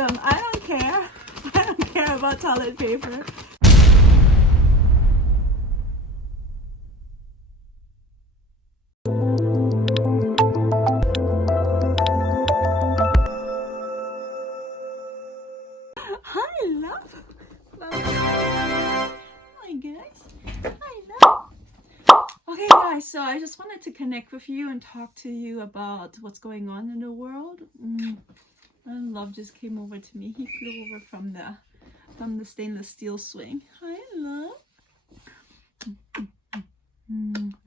them. I don't care. I don't care about toilet paper. Hi, love. Hi, guys. Hi, love. Okay, guys, so I just wanted to connect with you and talk to you about what's going on in the world. And Love just came over to me. He flew over from the stainless steel swing. Hi, Love.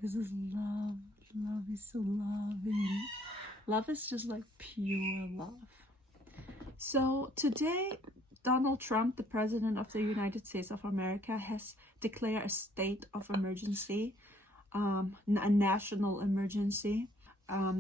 This is Love. Love is so loving. Love is just like pure love. So today, Donald Trump, the President of the United States of America, has declared a state of emergency, a national emergency.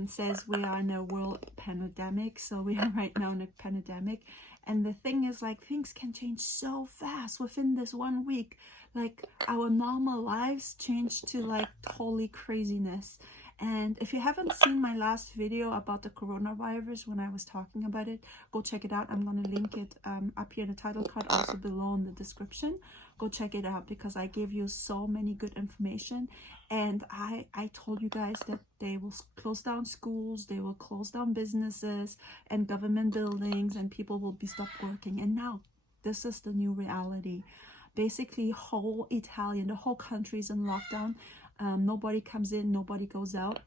Says we are in a world pandemic, so we are right now in a pandemic. And the thing is, like, things can change so fast within this 1 week. Like, our normal lives change to like totally craziness. And if you haven't seen my last video about the coronavirus when I was talking about it, go check it out. I'm going to link it up here in the title card, also below in the description. Go check it out because I gave you so many good information. And I told you guys that they will close down schools, they will close down businesses and government buildings, and people will be stopped working. And now this is the new reality. Basically, the whole country is in lockdown. Nobody comes in, nobody goes out.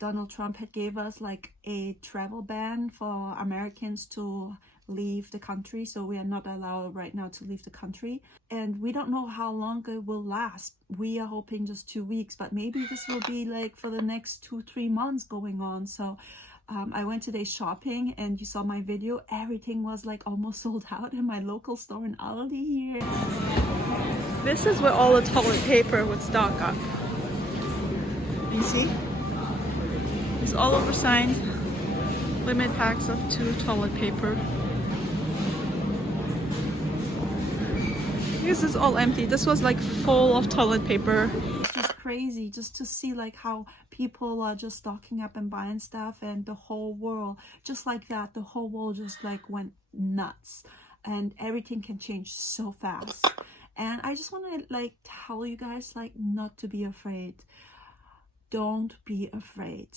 Donald Trump had gave us like a travel ban for Americans to leave the country, so we are not allowed right now to leave the country, and we don't know how long it will last. We are hoping just 2 weeks, but maybe this will be like for the next 2-3 months going on. So I went today shopping, and you saw my video. Everything was like almost sold out in my local store in Aldi here. This is where all the toilet paper would stock up. You see? It's all over signs. Limit packs of 2 toilet paper. This is all empty. This was like full of toilet paper. It's just crazy just to see like how people are just stocking up and buying stuff, and the whole world, just like that, the whole world just like went nuts, and everything can change so fast. And I just want to like tell you guys like not to be afraid. Don't be afraid.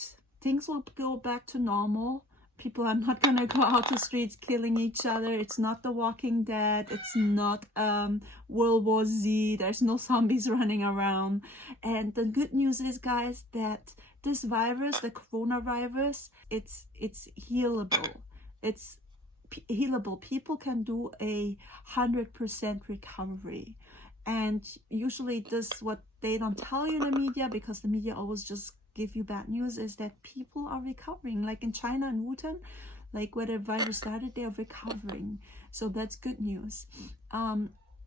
Things will go back to normal. People are not gonna go out the streets killing each other. It's not The Walking Dead. It's not World War Z. There's no zombies running around. And the good news is, guys, that this virus, the coronavirus, it's healable. It's healable. People can do 100% recovery. And usually this, what they don't tell you in the media, because the media always just give you bad news, is that people are recovering. Like in China and Wuhan, like where the virus started, they are recovering. So that's good news.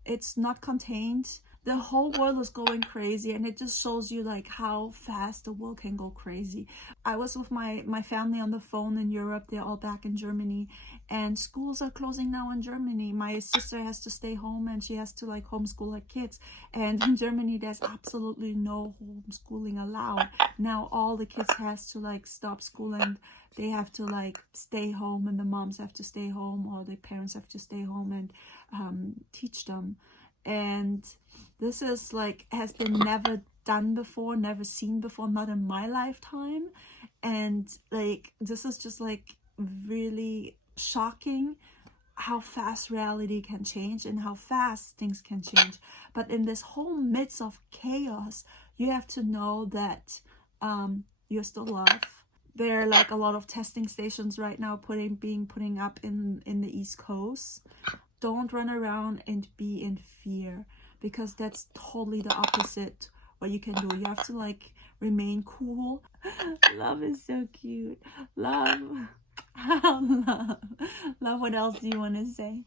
It's not contained. The whole world is going crazy, and it just shows you like how fast the world can go crazy. I was with my family on the phone in Europe. They're all back in Germany, and schools are closing now in Germany. My sister has to stay home, and she has to like homeschool her kids. And in Germany, there's absolutely no homeschooling allowed. Now all the kids has to like stop school, and they have to like stay home, and the moms have to stay home, or the parents have to stay home and teach them. And this is like has been never done before, never seen before, not in my lifetime. And like this is just like really shocking how fast reality can change and how fast things can change. But in this whole midst of chaos, you have to know that you're still loved. There are like a lot of testing stations right now putting up in the East Coast. Don't run around and be in fear, because that's totally the opposite what you can do. You have to like remain cool. Love is so cute. Love. Love, what else do you want to say?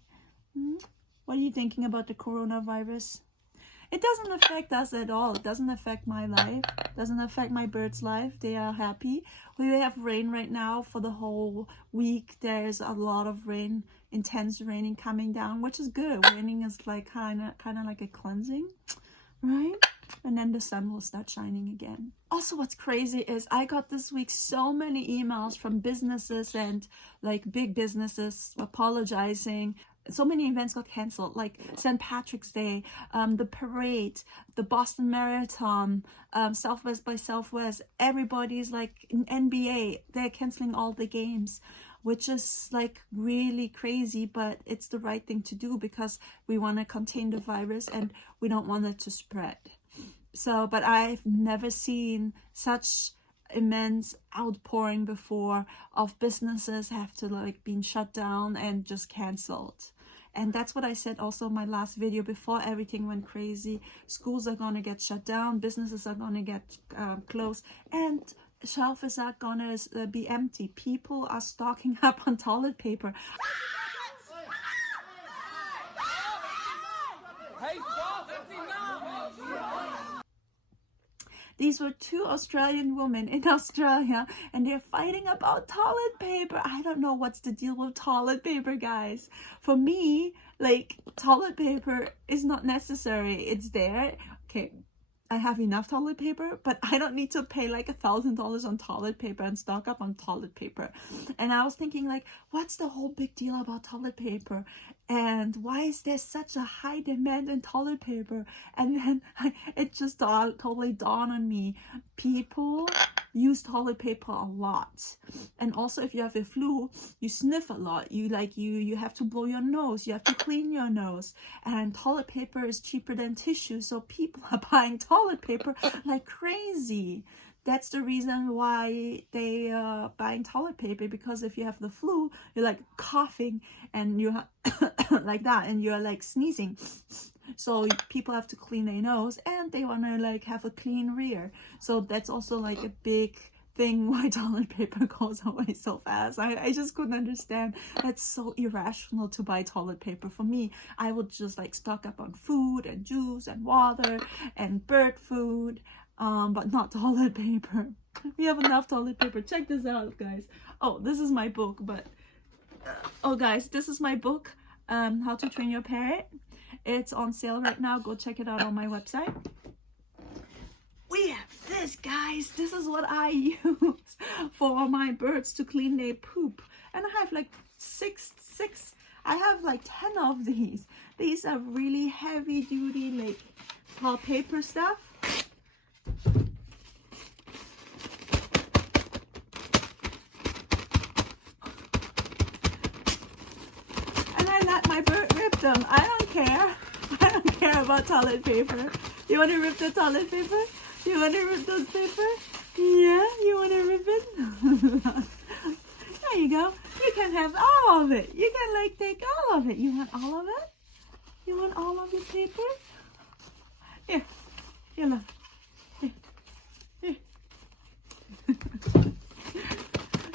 What are you thinking about the coronavirus? It doesn't affect us at all. It doesn't affect my life. It doesn't affect my bird's life. They are happy. We have rain right now for the whole week. There's a lot of rain, intense raining coming down, which is good. Raining is like kind of like a cleansing, right? and then the sun will start shining again. Also, what's crazy is I got this week so many emails from businesses and like big businesses apologizing. So many events got canceled, like St. Patrick's Day, the parade, the Boston Marathon, Southwest by Southwest. Everybody's like in NBA, they're canceling all the games, which is like really crazy, but it's the right thing to do because we want to contain the virus and we don't want it to spread. So, but I've never seen such immense outpouring before of businesses have to like being shut down and just cancelled. And that's what I said also in my last video before everything went crazy. Schools are gonna get shut down, businesses are gonna get closed, and shelves are gonna be empty. People are stocking up on toilet paper. These were two Australian women in Australia and they're fighting about toilet paper. I don't know what's the deal with toilet paper, guys. For me, like, toilet paper is not necessary. It's there. Okay, I have enough toilet paper, but I don't need to pay like $1,000 on toilet paper and stock up on toilet paper. And I was thinking like, what's the whole big deal about toilet paper? And why is there such a high demand in toilet paper? And then it just totally dawned on me. People use toilet paper a lot. And also if you have the flu, you sniff a lot. You have to blow your nose. You have to clean your nose. And toilet paper is cheaper than tissue. So people are buying toilet paper like crazy. That's the reason why they are buying toilet paper, because if you have the flu, you're like coughing and you're like that and you're like sneezing. So people have to clean their nose and they want to like have a clean rear. So that's also like a big thing why toilet paper goes away so fast. I just couldn't understand. That's so irrational to buy toilet paper. For me, I would just like stock up on food and juice and water and bird food. But not toilet paper. We have enough toilet paper. Check this out, guys. Oh, this is my book, but oh guys, this is my book, How to Train Your Parrot. It's on sale right now. Go check it out on my website. We have this, guys. This is what I use for my birds to clean their poop. And I have like I have like 10 of these. These are really heavy duty, like paper stuff. And I let my bird rip them. I don't care. I don't care about toilet paper. You want to rip the toilet paper? You want to rip those paper? Yeah, you want to rip it? There you go. You can have all of it. You can like take all of it. You want all of it? You want all of the paper? Here. Here, look.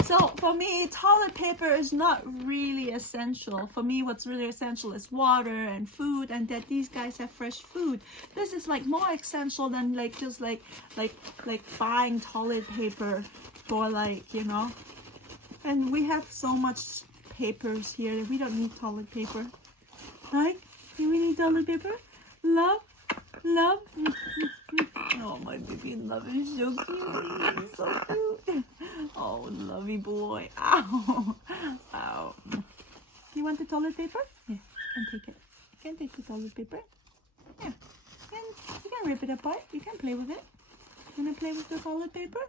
So for me, toilet paper is not really essential. For me, what's really essential is water and food, and that these guys have fresh food. This is like more essential than like just like buying toilet paper for like, you know. And we have so much papers here that we don't need toilet paper, right? Do we need toilet paper? Love. Oh, my baby Love is so cute. He's so cute. Oh, lovey boy. Ow. Ow. You want the toilet paper? Yeah, you can take it. You can take the toilet paper. Yeah. You can rip it apart. You can play with it. You want to play with the toilet paper?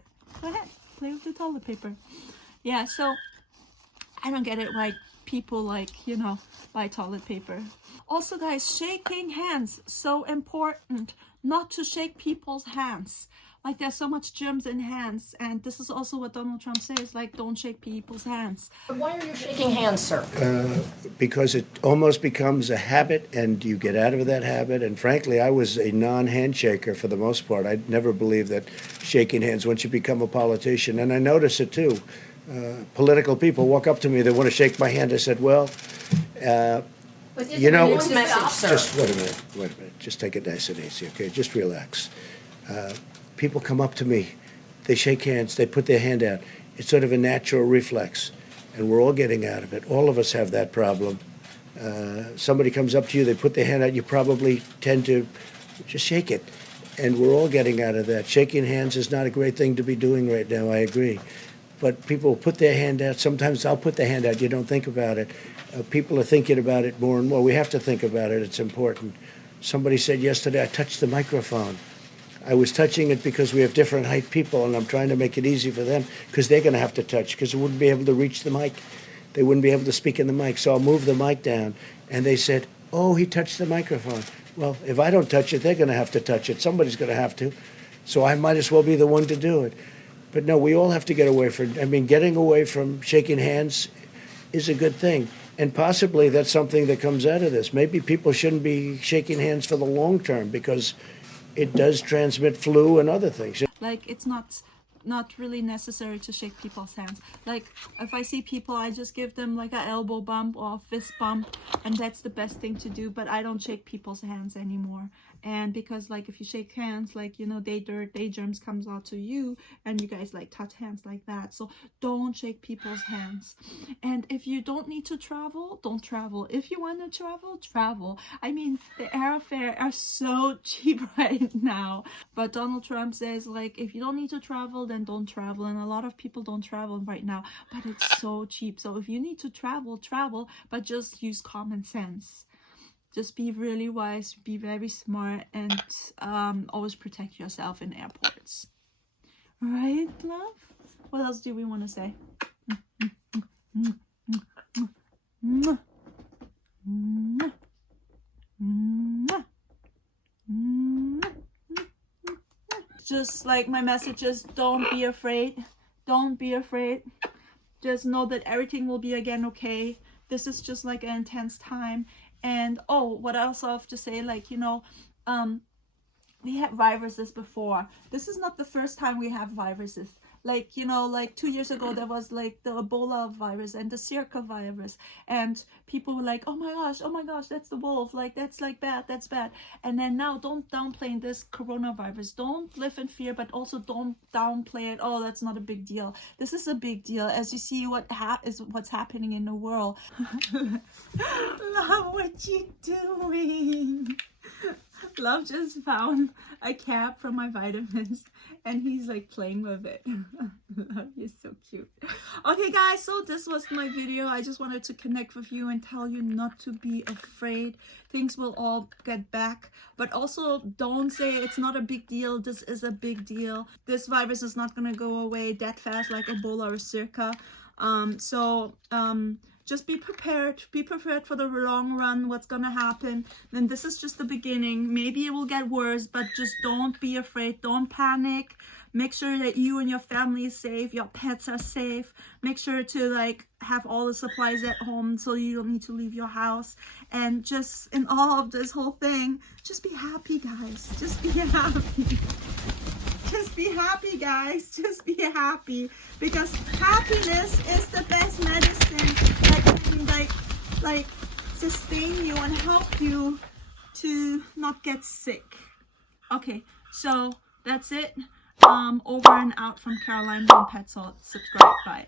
Go ahead. Play with the toilet paper. Yeah, so I don't get it why people like, you know, buy toilet paper. Also, guys, shaking hands, so important. Not to shake people's hands. Like, there's so much germs in hands, and this is also what Donald Trump says, like, don't shake people's hands. Why are you shaking hands, sir? Because it almost becomes a habit, and you get out of that habit. And frankly, I was a non-handshaker for the most part. I never believed that shaking hands once you become a politician. And I notice it too. Political people walk up to me, they want to shake my hand. I said, well, you know, just wait a minute. Just take it nice and easy, okay? Just relax. People come up to me, they shake hands, they put their hand out. It's sort of a natural reflex, and we're all getting out of it. All of us have that problem. Somebody comes up to you, they put their hand out, you probably tend to just shake it. And we're all getting out of that. Shaking hands is not a great thing to be doing right now, I agree. But people put their hand out. Sometimes I'll put the hand out. You don't think about it. People are thinking about it more and more. We have to think about it. It's important. Somebody said yesterday, I touched the microphone. I was touching it because we have different height people, and I'm trying to make it easy for them because they're going to have to touch because they wouldn't be able to reach the mic. They wouldn't be able to speak in the mic. So I'll move the mic down. And they said, oh, he touched the microphone. Well, if I don't touch it, they're going to have to touch it. Somebody's going to have to. So I might as well be the one to do it. But no, we all have to get away from, getting away from shaking hands is a good thing. And possibly that's something that comes out of this. Maybe people shouldn't be shaking hands for the long term because it does transmit flu and other things. Like, it's not really necessary to shake people's hands. Like, if I see people, I just give them like an elbow bump or a fist bump, and that's the best thing to do. But I don't shake people's hands anymore. And because, like, if you shake hands, like, you know, day germs comes out to you, and you guys like touch hands like that. So don't shake people's hands. And if you don't need to travel, don't travel. If you want to travel, travel. I mean, the airfare are so cheap right now. But Donald Trump says, like, if you don't need to travel, then don't travel. And a lot of people don't travel right now, but it's so cheap. So if you need to travel, travel, but just use common sense. Just be really wise, be very smart, and always protect yourself in airports. Right, love? What else do we want to say? Just like my messages, don't be afraid. Don't be afraid. Just know that everything will be again okay. This is just like an intense time. And oh, what I also have to say, like, you know, we had viruses before. This is not the first time we have viruses. Like, you know, like 2 years ago, there was like the Ebola virus and the Zika virus. And people were like, oh my gosh, that's the wolf. Like, that's like bad, that's bad. And then now don't downplay this coronavirus. Don't live in fear, but also don't downplay it. Oh, that's not a big deal. This is a big deal. As you see what's happening in the world. Love, what you doing? Love just found a cap from my vitamins and he's like playing with it. Love, you're so cute. Okay guys, so this was my video. I just wanted to connect with you and tell you not to be afraid. Things will all get back, but also don't say it's not a big deal. This is a big deal. This virus is not going to go away that fast like Ebola or Zika. Just be prepared for the long run, what's gonna happen. Then this is just the beginning. Maybe it will get worse, but just don't be afraid, don't panic. Make sure that you and your family is safe, your pets are safe. Make sure to like have all the supplies at home so you don't need to leave your house. And just in all of this whole thing, just be happy, guys. Just be happy. Just be happy, guys. Just be happy, because happiness is the best medicine that can like sustain you and help you to not get sick. Okay, so that's it. Over and out from Carolin and Petzholdt. Subscribe. Bye.